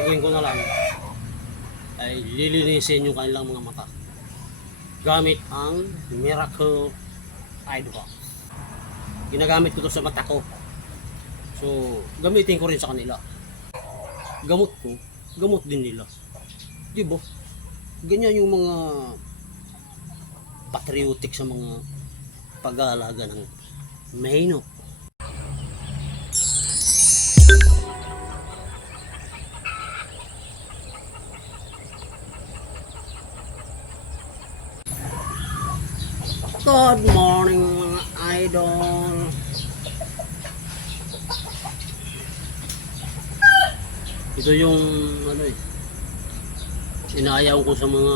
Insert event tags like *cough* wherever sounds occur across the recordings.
gagawin ko na lang ay lilinisin yung kanilang mga mata gamit ang Miracle Eye Drops. Ginagamit ko to sa mata ko. So, gamitin ko rin sa kanila. Gamot ko, gamot din nila. Di ba? Ganyan yung mga patriotic sa mga pag-aalaga ng Maino. Good morning mga idol. Ito yung ano eh. Inayaw ko sa mga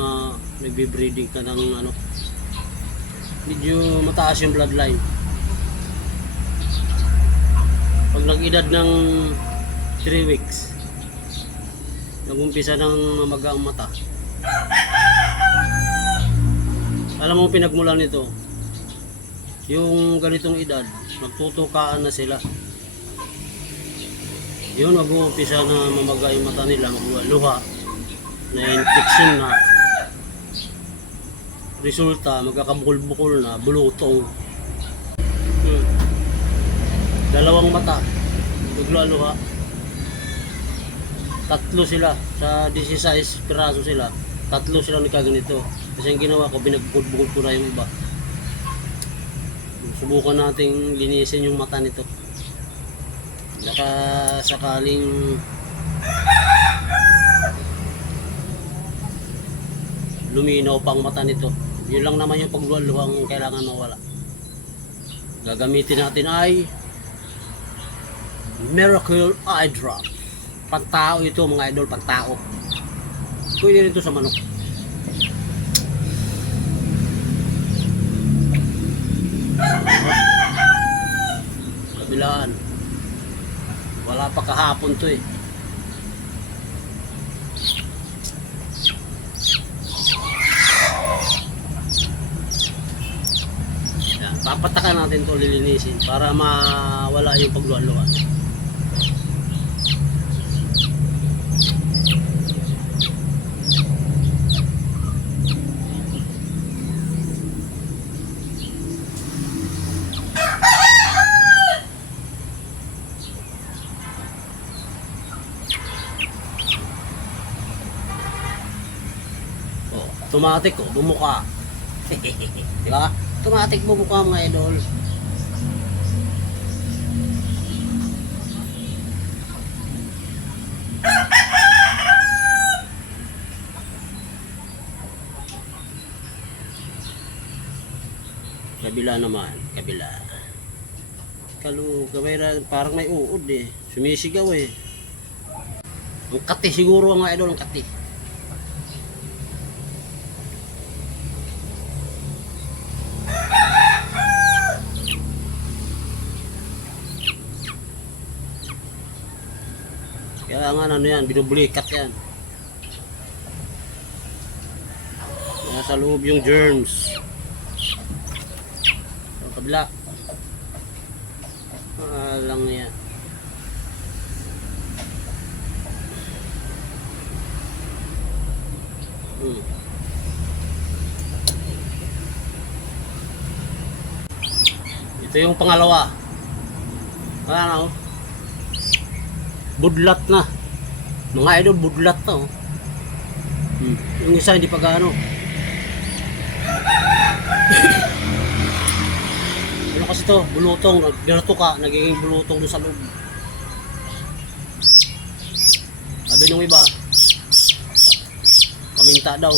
nagbe-breeding ka ng ano. Medyo mataas yung bloodline. Pag nag-edad ng 3 weeks, nag-umpisa ng mamaga ang mata. Alam mo pinagmulan nito, yung ganitong edad, magtutukaan na sila. Yun, mag-uumpisa na mamaga yung mata nila, magluha, na infection na. Resulta, magkakabukol-bukol na, bulutong. Hmm. Dalawang mata, magluha Tatlo sila, sa 16 piraso sila, tatlo sila nagkaganito. Kasi ang ginawa ko, binagbukod-bukod ko na yung iba. Subukan nating linisin yung mata nito. Baka sakaling luminaw pang mata nito. Yun lang naman yung pagluwal-luwang kailangan mawala. Gagamitin natin ay Miracle Eye Drop. Pantao ito mga idol, pantao. Pwede rin ito sa manok. Kabilaan. Wala pa kahapon to eh. Yan, papatakan natin to lilinisin para mawala yung pagluwan-luwan. Tumatik oh, bumuka. *laughs* Di ba? Tumatik bumuka mga idol. Kabila naman, kabila. Kalu, kamera, parang may uod eh. Sumisigaw eh. Ang kati siguro mga idol, ang kati. Kaya nga ano yan, binubulikat yan. Nasa loob yung germs. Sa kabila. Ah, lang yan. Hmm. Ito yung pangalawa. Ano? budlat na. Mga idol, budlat na. Oh. Hmm. Yung isa hindi pa gaano. *coughs* ano kasi to? Bulutong. Dinato ka, nagiging bulutong doon sa loob. Sabi nung iba, paminta daw.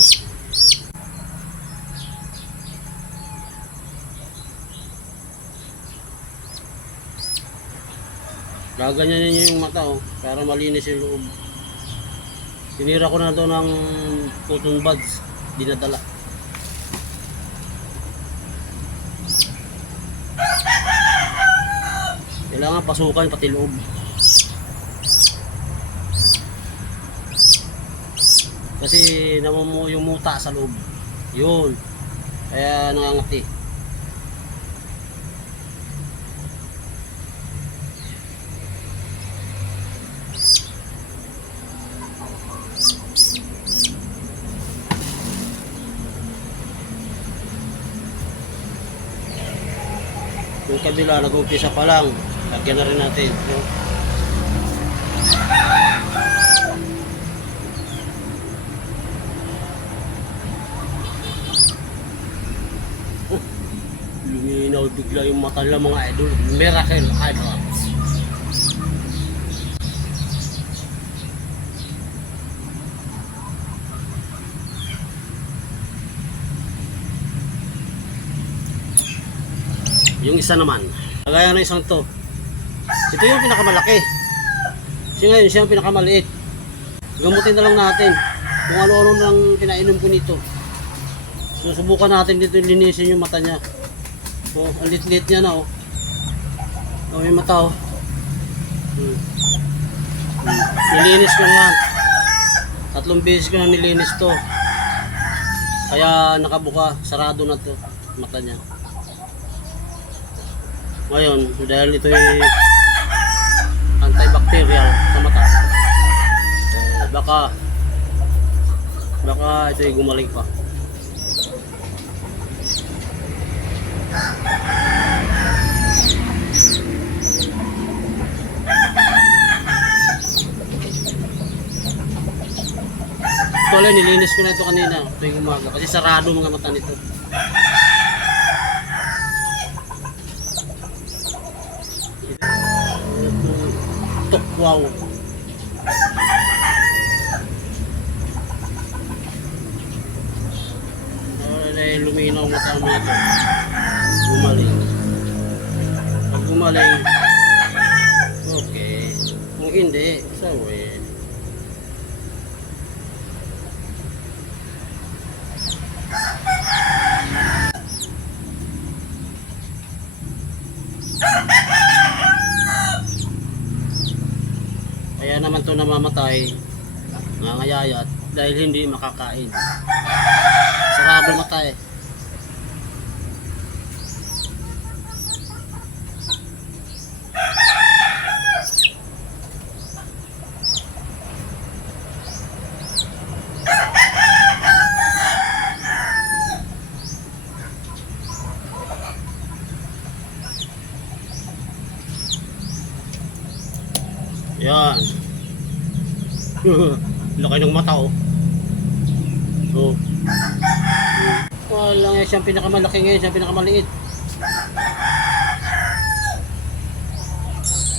Gaganyan niyo yung mata oh, para malinis yung loob. Tinira ko na to ng cotton buds, dinadala. Kailangan pasukan pati loob. Kasi namumuo yung muta sa loob. Yun. Kaya nangangati. Yung kabila, nag-umpisa pa lang. Lagyan na rin natin. No? Oh, luminaw bigla yung mata nila mga idol. Miracle idol. Yung isa naman, kagaya ng isang to. Ito yung pinakamalaki. Siya ngayon, siya yung pinakamaliit. Gamutin na lang natin kung ano-ano nang pinainom ko nito. Susubukan natin dito linisin yung mata niya. Oh, ang lit-lit niya na oh. Oh, yung mata oh. Hmm. Hmm. Nilinis ko yan. Tatlong beses ko na nilinis to. Kaya nakabuka, sarado na to mata niya. Ngayon, dahil ito ay antibacterial sa mata, eh, baka baka ito ay gumaling pa. Tuloy, nilinis ko na ito kanina tuwing umaga kasi sarado mga mata nito. Tokwaw. Wala na luminaw mo tama ito. Gumaling. Pag gumaling, okay. Kung hindi, sawi. Kaya naman to namamatay, nangayayat dahil hindi makakain. Sarado mata eh. Yan. *laughs* Laki ng mata oh. So. Wala nga siyang pinakamalaki ngayon, siyang pinakamaliit.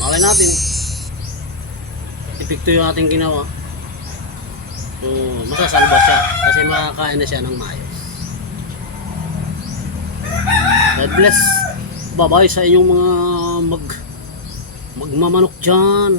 Malay natin. Epekto yung ating ginawa. So, masasalba siya kasi makakain na siya ng maayos. God bless. Bye-bye sa inyong mga mag magmamanok dyan.